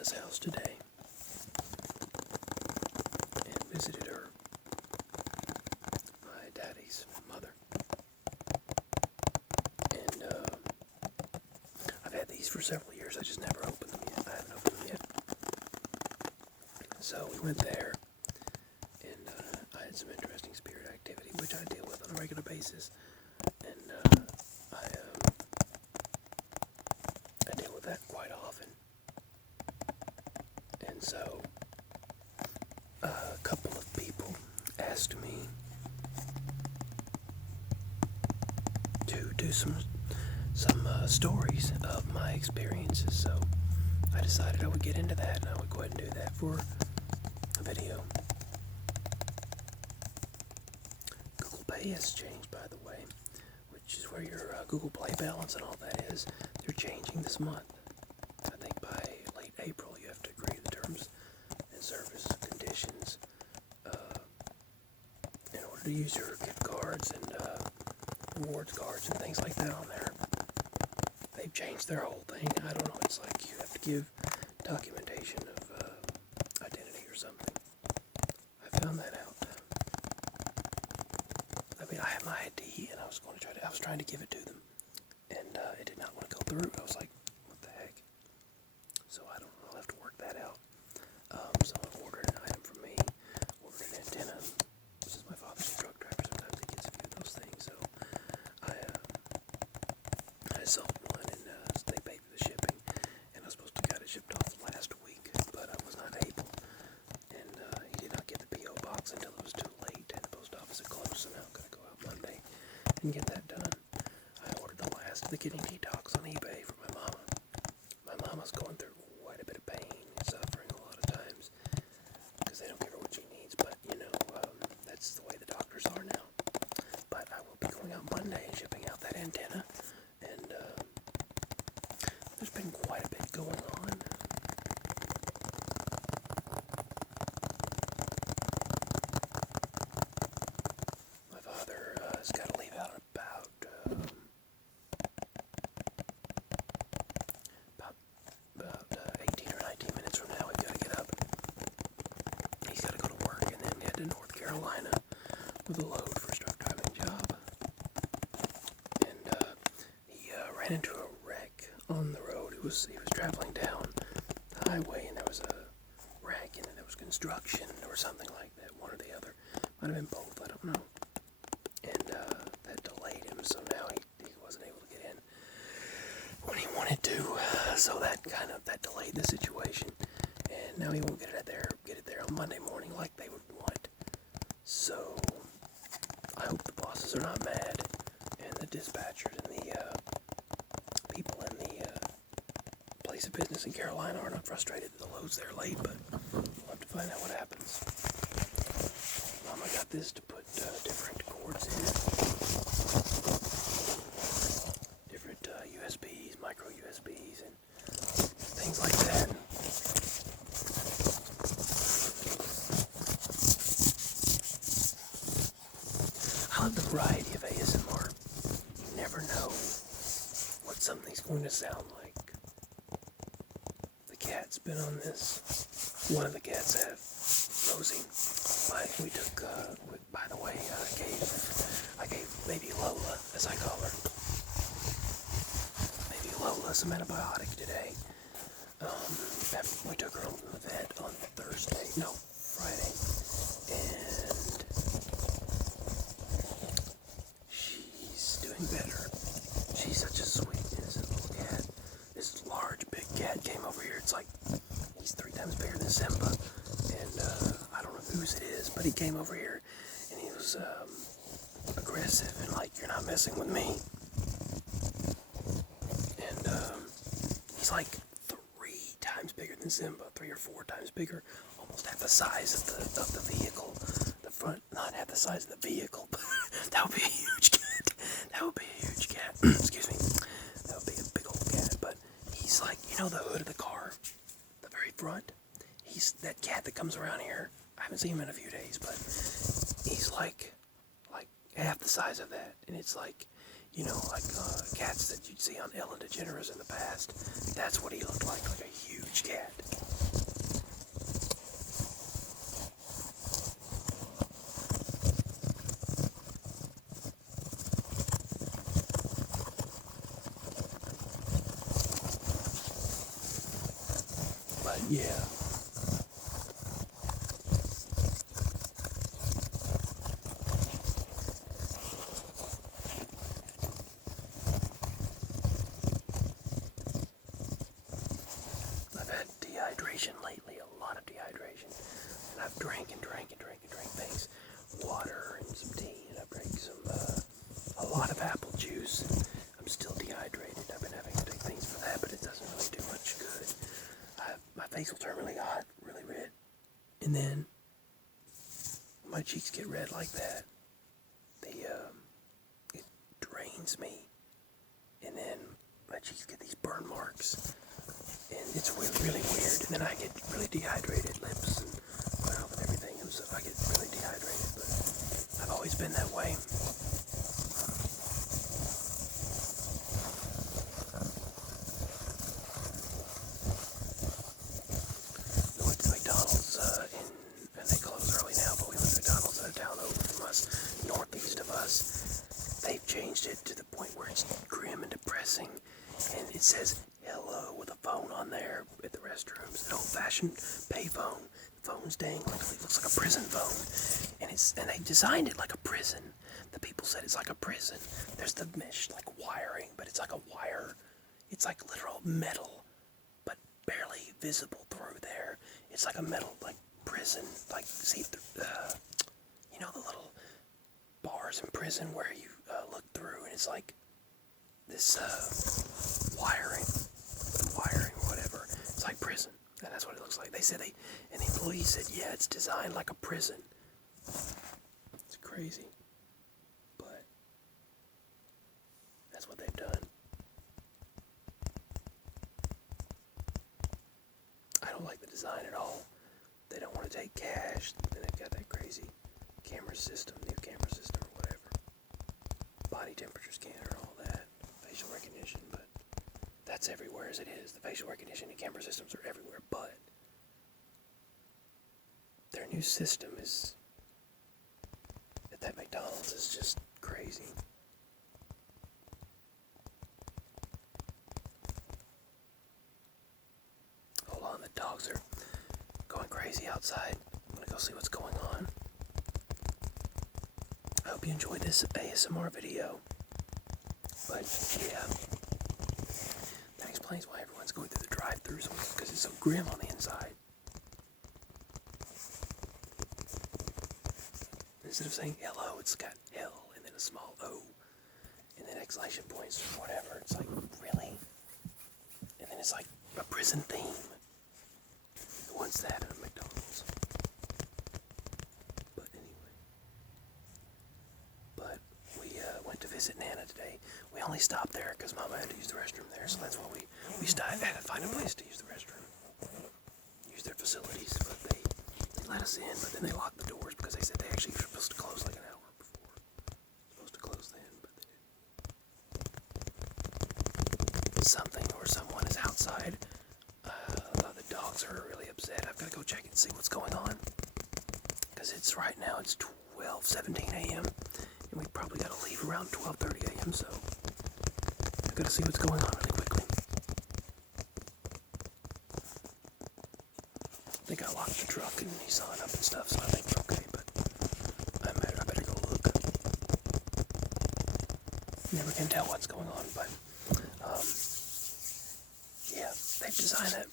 Antenna's house today and visited her, my daddy's mother. And I've had these for several years. I just never opened them yet. I haven't opened them yet. So we went there, and I had some interesting spirit activity, which I deal with on a regular basis. And I deal with that quite often. And so a couple of people asked me to do some stories of my experiences, so I decided I would get into that, and I would go ahead and do that for a video. Google Pay has changed, by the way, which is where your Google Play balance and all that is. They're changing this month. I think by late April you have to agree to the terms and service conditions in order to use your gift cards and rewards cards and things like that on there. They've changed their whole thing. I don't know, it's like you have to give documentation of identity or something. I found that out. I mean, I had my ID and I was trying to give it to them, and it did not want to go through. I was like, what the heck? So I don't know, I'll have to work that out. Someone ordered an item from me, ordered an antenna. This is my father's a truck driver, sometimes he gets a few of those things, so I sold one, and they paid for the shipping, and I was supposed to get it shipped off last week, but I was not able, and he did not get the P.O. box until it was too late, and the post office had closed, so now I'm going to go out Monday and get that done. I ordered the last of the kidney detox on eBay for my mama. My mama's going through quite a bit of pain and suffering a lot of times, because they don't give her what she needs, but, that's the way the doctors are now. But I will be going out Monday and shipping out that antenna, and there's been quite a bit going on. My father has got to leave out about 18 or 19 minutes from now. We've got to get up. He's got to go to work and then head to North Carolina with a load for his truck driving job. And he ran into a wreck on the road. He was traveling down the highway, and there was a wreck, and then there was construction or something like that, one or the other. Might have been both, I don't know. And that delayed him, so now he wasn't able to get in when he wanted to. So that delayed the situation, and now he won't get it there on Monday morning like they would want. So I hope the bosses are not mad, and the dispatchers and the people in the place of business in Carolina are not frustrated that the load's there late, but we'll have to find out what happens. Mama got this to put different cords in, different USBs, micro USBs, and things like that. I love the variety of ASMR. You never know what something's going to sound like. The cat's been on this. One of the cats have. Rosie. We took, by the way, I gave baby Lola, as I call her, baby Lola, some antibiotic today. We took her home from the vet on Friday, and she's doing better. She's such a sweet, innocent little cat. This large, big cat came over here. It's like, he's 3 times bigger than Simba, and I don't know whose it is, but he came over here, and he was aggressive, and like, you're not messing with me. And he's like 3 times bigger than Simba, 3 or 4 times bigger, almost half the size of the vehicle. The front, not half the size of the vehicle, but that would be a huge cat. That would be a huge cat. Excuse me. That would be a big old cat. But he's like, the hood of the car, the very front. He's that cat that comes around here. I haven't seen him in a few days, but he's like half the size of that. And it's like, like cats that you'd see on Ellen DeGeneres in the past. That's what he looked like a huge cat. But yeah. I've had dehydration lately, a lot of dehydration. And I've drank things. Water and some tea, and I've drank a lot of apple juice. I'm still dehydrated. I've been having to take things for that, but it doesn't really do much good. My face will turn really hot, really red. And then my cheeks get red like that. It drains me. And then my cheeks get these burn marks. And it's really weird. And then I get really dehydrated, lips and mouth and everything. And so I get really dehydrated, but I've always been that way. We went to McDonald's and they close early now, but we went to McDonald's in a town over from us, northeast of us. They've changed it to the point where it's grim and depressing, and it says hello with a phone on there at the restrooms, an old-fashioned payphone. The phone's dangling, it looks like a prison phone, and they designed it like a prison. The people said it's like a prison. There's the mesh like wiring, but it's like a wire. It's like literal metal, but barely visible through there. It's like a metal like prison, like see through. The little bars in prison where you look through, and it's like this wiring, whatever. It's like prison, and that's what it looks like. They said and the employee said, yeah, it's designed like a prison. It's crazy, but that's what they've done. I don't like the design at all. They don't want to take cash. Then they've got that crazy camera system, new camera system or whatever. Body temperature scanner, all that. Facial recognition, but that's everywhere as it is. The facial recognition and camera systems are everywhere, but their new system is at that McDonald's is just crazy. Hold on, the dogs are going crazy outside. I'm gonna go see what's going on. I hope you enjoyed this ASMR video. But yeah, that explains why everyone's going through the drive-thrus, because it's so grim on the inside. Instead of saying hello, it's got L and then a small O and then exclamation points or whatever. It's like, really? And then it's like a prison theme. Who wants that at a McDonald's? But anyway. But we went to visit Nana today. We only stopped there because Mama had to use the restroom there, so that's why we stopped. Had to find a place to use the restroom. Use their facilities, but they let us in, but then they locked the doors because they said they actually were supposed to close like an hour before. Supposed to close then, but they didn't. Something or someone is outside. The dogs are really upset. I've got to go check and see what's going on. Because it's right now, it's 12:17 a.m. and we probably got to leave around 12:30 a.m. So I've got to see what's going on really quickly. I think I locked the truck and Nissan up and stuff, so I think we're okay, but I better go look. Never can tell what's going on, but yeah, they've designed that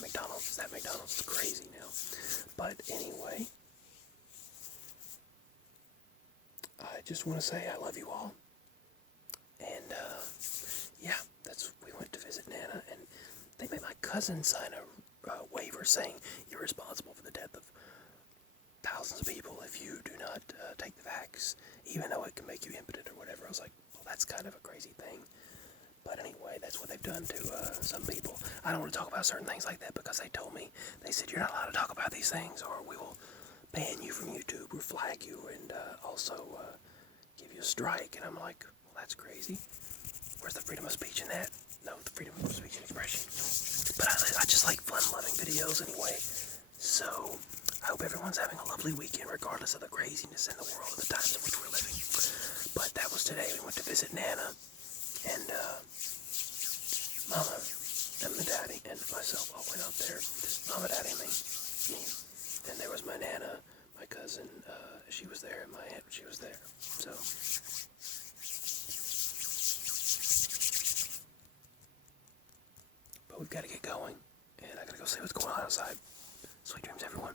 McDonald's. That McDonald's is crazy now. But anyway, I just want to say I love you all. And yeah, we went to visit Nana, and they made my cousin sign a waiver saying you're responsible for the death of thousands of people if you do not take the vax, even though it can make you impotent or whatever. I was like, well, that's kind of a crazy thing. But anyway, that's what they've done to some people. I don't want to talk about certain things like that because they told me, they said you're not allowed to talk about these things or we will ban you from YouTube or flag you and also give you a strike. And I'm like, well, That's crazy. Where's the freedom of speech in that? No, the freedom of speech and expression. But I just like fun-loving videos anyway. So, I hope everyone's having a lovely weekend, regardless of the craziness in the world and the times in which we're living. But that was today. We went to visit Nana, and Mama, and the daddy, and myself all went out there. Mama, daddy, and me. And there was my Nana, my cousin, she was there, and my aunt, she was there. So, but we've got to get going, and I gotta go see what's going on outside. Sweet dreams, everyone.